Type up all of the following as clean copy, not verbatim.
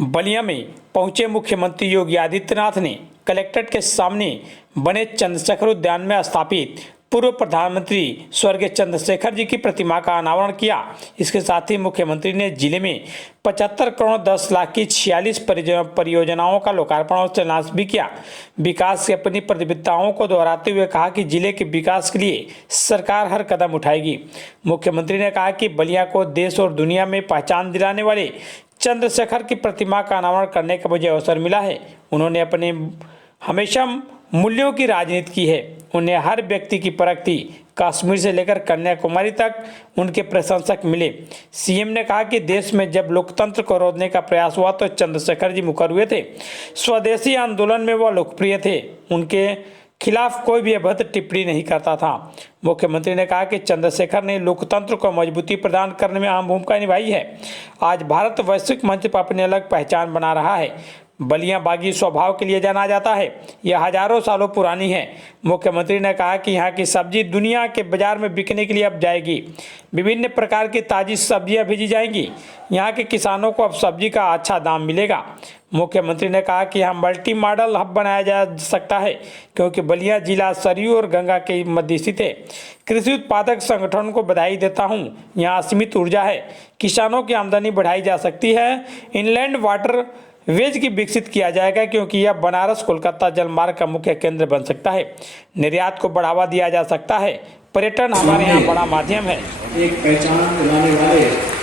बलिया में पहुंचे मुख्यमंत्री योगी आदित्यनाथ ने कलेक्ट्रेट के सामने बने चंद्रशेखर उद्यान में स्थापित पूर्व प्रधानमंत्री स्वर्गीय चंद्रशेखर जी की प्रतिमा का अनावरण किया। इसके साथ ही मुख्यमंत्री ने जिले में 75 करोड़ 10 लाख की 46 परियोजनाओं का लोकार्पण और शिलान्यास भी किया। विकास की अपनी प्रतिबद्धताओं को दोहराते हुए कहा कि जिले के विकास के लिए सरकार हर कदम उठाएगी। मुख्यमंत्री ने कहा कि बलिया को देश और दुनिया में पहचान दिलाने वाले चंद्रशेखर की प्रतिमा का अनावरण करने का मुझे अवसर मिला है। उन्होंने अपने हमेशा मूल्यों की राजनीति की है। उन्हें हर व्यक्ति की परख थी। कश्मीर से लेकर कन्याकुमारी तक उनके प्रशंसक मिले। सीएम ने कहा कि देश में जब लोकतंत्र को रोकने का प्रयास हुआ तो चंद्रशेखर जी मुखर हुए थे। स्वदेशी आंदोलन में वह लोकप्रिय थे। उनके खिलाफ कोई भी अभद्र टिप्पणी नहीं करता था। मुख्यमंत्री ने कहा कि चंद्रशेखर ने लोकतंत्र को मजबूती प्रदान करने में अहम भूमिका निभाई है। आज भारत वैश्विक मंच पर अपनी अलग पहचान बना रहा है। बलिया बागी स्वभाव के लिए जाना जाता है। यह हजारों सालों पुरानी है। मुख्यमंत्री ने कहा कि यहाँ की सब्जी दुनिया के बाजार में बिकने के लिए अब जाएगी। विभिन्न प्रकार की ताज़ी सब्जियाँ भेजी जाएंगी। यहाँ के किसानों को अब सब्जी का अच्छा दाम मिलेगा। मुख्यमंत्री ने कहा कि यहाँ मल्टी मॉडल हब बनाया जा सकता है, क्योंकि बलिया जिला सरयू और गंगा के मध्य स्थित है। कृषि उत्पादक संगठन को बधाई देता हूँ। यहाँ असीमित ऊर्जा है। किसानों की आमदनी बढ़ाई जा सकती है। इनलैंड वाटर वेज की विकसित किया जाएगा, क्योंकि यह बनारस कोलकाता जलमार्ग का मुख्य केंद्र बन सकता है। निर्यात को बढ़ावा दिया जा सकता है। पर्यटन हमारे यहाँ बड़ा माध्यम है। एक पहचान दिलाने वाले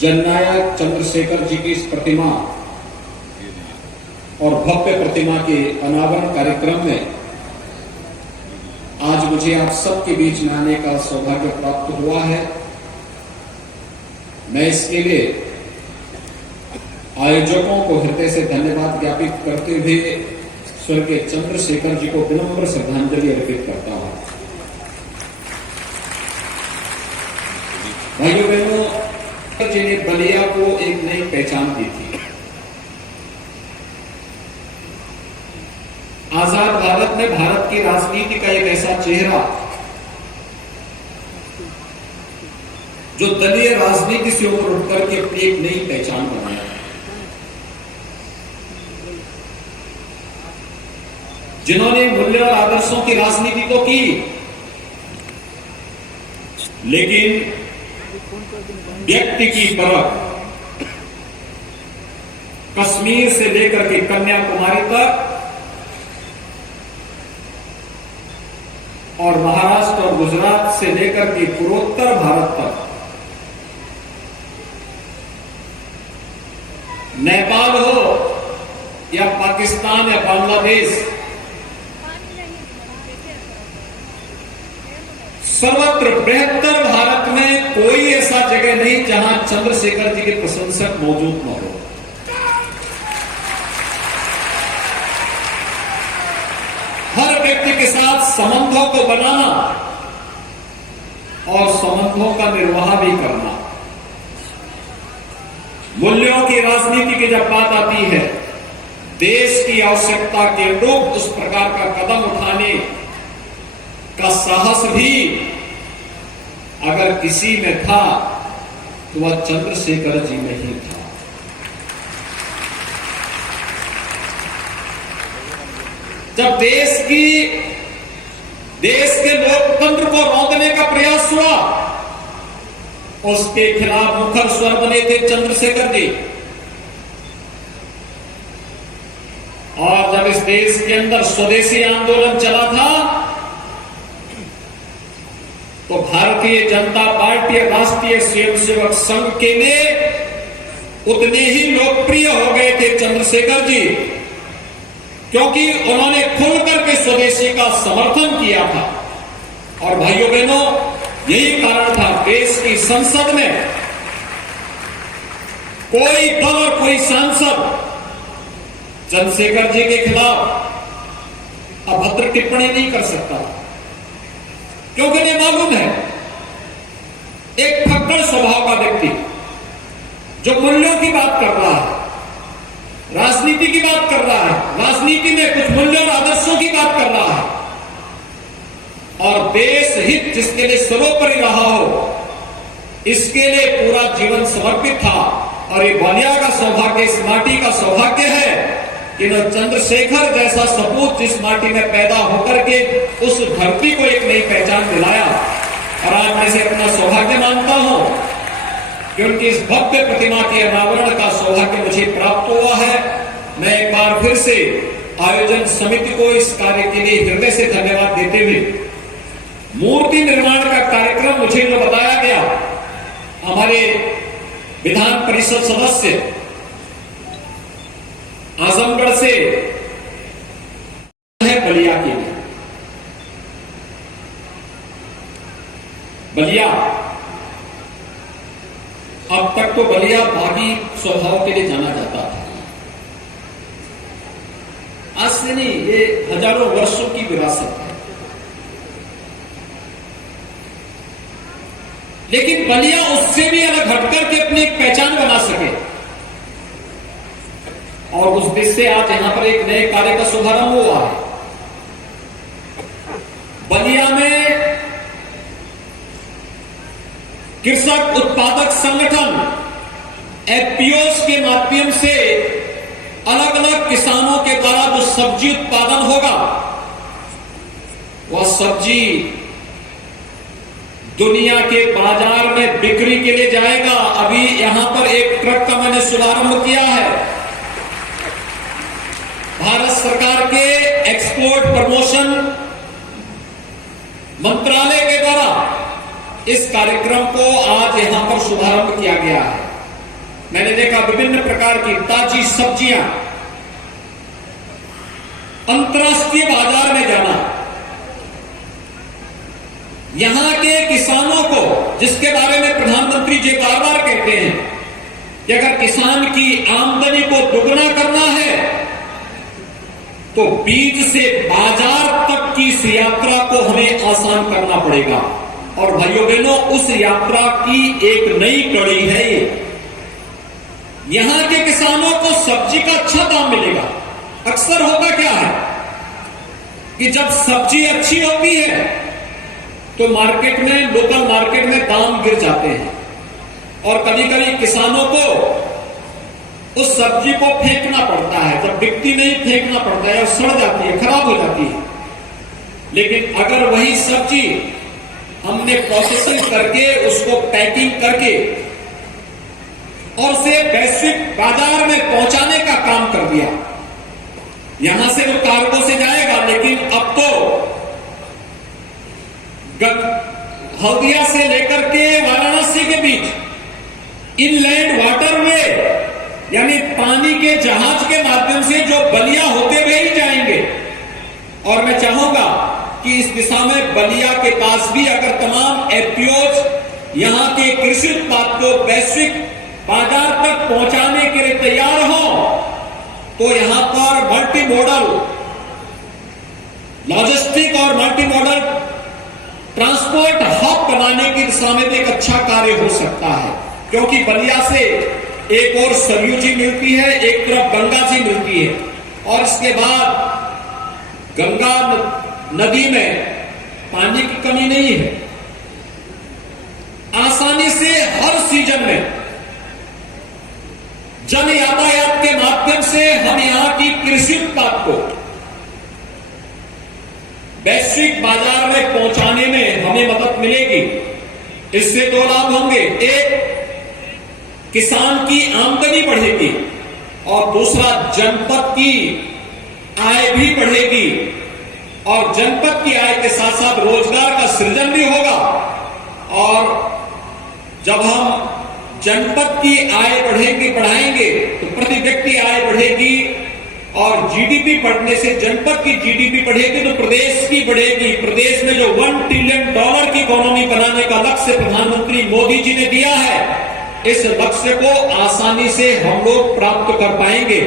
जननायक चंद्रशेखर जी की इस प्रतिमा और भव्य प्रतिमा के अनावरण कार्यक्रम में आज मुझे आप सबके बीच में आने का सौभाग्य प्राप्त हुआ है। मैं इसके लिए आयोजकों को हृदय से धन्यवाद ज्ञापित करते हुए स्वर्गीय चंद्रशेखर जी को विनम्र श्रद्धांजलि अर्पित करता हूं। भाइयों बहनों, जी ने बलिया को एक नई पहचान दी थी। आजाद भारत में भारत की राजनीति का एक ऐसा चेहरा जो दलीय राजनीति से ऊपर उठकर के अपनी एक नई पहचान बनाया है। जिन्होंने मूल्य और आदर्शों की राजनीति तो की, लेकिन व्यक्ति की परख कश्मीर से लेकर के कन्याकुमारी तक और महाराष्ट्र और गुजरात से लेकर के पूर्वोत्तर भारत तक, नेपाल हो या पाकिस्तान या बांग्लादेश, सर्वत्र बृहत्तर भारत में कोई ऐसा जगह नहीं जहां चंद्रशेखर जी के प्रशंसक मौजूद न हो। हर व्यक्ति के साथ संबंधों को बनाना और संबंधों का निर्वाह भी करना। मूल्यों की राजनीति की जब बात आती है, देश की आवश्यकता के अनुरूप उस प्रकार का कदम उठाने का साहस भी अगर किसी में था तो वह चंद्रशेखर जी में ही था। जब देश के लोकतंत्र को रोकने का प्रयास हुआ, उसके खिलाफ मुखर स्वर बने थे चंद्रशेखर जी। और जब इस देश के अंदर स्वदेशी आंदोलन चला था तो भारतीय जनता पार्टी राष्ट्रीय स्वयंसेवक संघ के लिए उतने ही लोकप्रिय हो गए थे चंद्रशेखर जी, क्योंकि उन्होंने खुलकर के स्वदेशी का समर्थन किया था। और भाइयों बहनों, यही कारण था देश की संसद में कोई दल और कोई सांसद चंद्रशेखर जी के खिलाफ अभद्र टिप्पणी नहीं कर सकता, क्योंकि उन्हें मालूम है एक फक्कड़ स्वभाव का व्यक्ति जो मूल्यों की बात कर रहा है, राजनीति की बात कर रहा है, राजनीति में कुछ मूल्यों और आदर्शों की बात कर रहा है, और देश हित जिसके लिए सर्वोपरि रहा हो, इसके लिए पूरा जीवन समर्पित था। और ये बलिया का सौभाग्य, इस माटी का सौभाग्य है कि न चंद्रशेखर जैसा सपूत जिस माटी में पैदा होकर के उस धरती को एक नई पहचान दिलाया। और आज मैं इसे अपना सौभाग्य मानता हूं कि उनकी इस भव्य प्रतिमा के अनावरण का सौभाग्य मुझे प्राप्त हुआ है। मैं एक बार फिर से आयोजन समिति को इस कार्य के लिए हृदय से धन्यवाद देते हुए, मूर्ति निर्माण का कार्यक्रम मुझे जो बताया गया, हमारे विधान परिषद सदस्य आजमगढ़ से है बलिया के लिए। बलिया अब तक तो बलिया बागी स्वभाव के लिए जाना जाता था। आज से नहीं, ये हजारों वर्षों की विरासत है। लेकिन बलिया उससे भी अलग हटकर के अपनी एक पहचान बना सके, और उस दिशा से आज यहां पर एक नए कार्य का शुभारंभ हुआ है। बलिया में कृषक उत्पादक संगठन एफपीओस के माध्यम से अलग अलग किसानों के द्वारा जो सब्जी उत्पादन होगा, वह सब्जी दुनिया के बाजार में बिक्री के लिए जाएगा। अभी यहां पर एक ट्रक का मैंने शुभारंभ किया है। भारत सरकार के एक्सपोर्ट प्रमोशन मंत्रालय के द्वारा इस कार्यक्रम को आज यहां पर शुभारंभ किया गया है। मैंने देखा विभिन्न प्रकार की ताजी सब्जियां अंतर्राष्ट्रीय बाजार में जाना, यहां के किसानों को, जिसके बारे में प्रधानमंत्री जी बार बार कहते हैं कि अगर किसान की आमदनी को दुगना करना है तो बीज से बाजार तक की इस यात्रा को हमें आसान करना पड़ेगा। और भाइयों बहनों, उस यात्रा की एक नई कड़ी है ये। यहां के किसानों को सब्जी का अच्छा दाम मिलेगा। अक्सर होता क्या है कि जब सब्जी अच्छी होती है तो मार्केट में, लोकल मार्केट में दाम गिर जाते हैं, और कभी कभी किसानों को उस सब्जी को फेंकना पड़ता है। जब बिकती नहीं, फेंकना पड़ता है और सड़ जाती है, खराब हो जाती है। लेकिन अगर वही सब्जी हमने प्रोसेसिंग करके, उसको पैकिंग करके और उसे वैश्विक बाजार में पहुंचाने का काम कर दिया, यहां से वो कार्गो से जाएगा। लेकिन अब तो हल्दिया से लेकर के वाराणसी के बीच इनलैंड वाटरवे, यानी पानी के जहाज के माध्यम से जो बलिया होते हुए ही जाएंगे। और मैं चाहूंगा कि इस दिशा में बलिया के पास भी अगर तमाम एफपीओज यहां के कृषि उत्पाद को वैश्विक बाजार तक पहुंचाने के लिए तैयार हो, तो यहां पर मल्टी मॉडल लॉजिस्टिक और मल्टी मॉडल ट्रांसपोर्ट हब बनाने की दिशा में भी एक अच्छा कार्य हो सकता है। क्योंकि बलिया से एक और सरयू जी मिलती है, एक तरफ गंगा जी मिलती है, और इसके बाद गंगा नदी में पानी की कमी नहीं है। आसानी से हर सीजन में जन यातायात के माध्यम से हम यहां की कृषि उत्पाद को वैश्विक बाजार में पहुंचाने में हमें मदद मिलेगी। इससे दो लाभ होंगे, एक किसान की आमदनी बढ़ेगी और दूसरा जनपद की आय भी बढ़ेगी, और जनपद की आय के साथ साथ रोजगार का सृजन भी होगा। और जब हम जनपद की आय बढ़ाएंगे तो प्रति व्यक्ति आय बढ़ेगी, और जीडीपी बढ़ने से जनपद की जीडीपी बढ़ेगी तो प्रदेश की बढ़ेगी। प्रदेश में जो $1 ट्रिलियन की इकोनॉमी बनाने का लक्ष्य प्रधानमंत्री मोदी जी ने दिया है, इस लक्ष्य को आसानी से हम लोग प्राप्त कर पाएंगे।